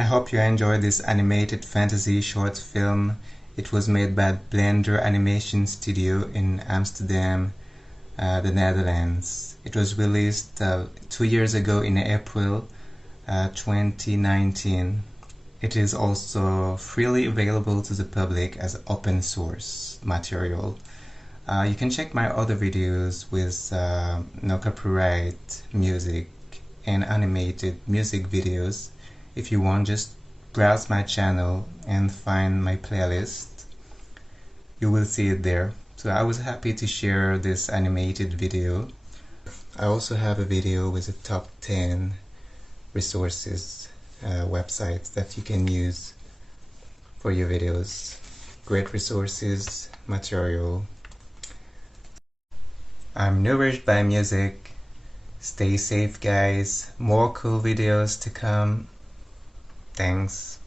I hope you enjoyed this animated fantasy short film. It was made by Blender Animation Studio in Amsterdam, the Netherlands. It was released 2 years ago in April 2019. It is also freely available to the public as open source material. You can check my other videos with no copyright music and animated music videos. If you want, just browse my channel and find my playlist. You will see it there. So I was happy to share this animated video. I also have a video with the top 10 resources websites that you can use for your videos. Great resources, material. I'm nourished by music. Stay safe, guys. More cool videos to come. Thanks.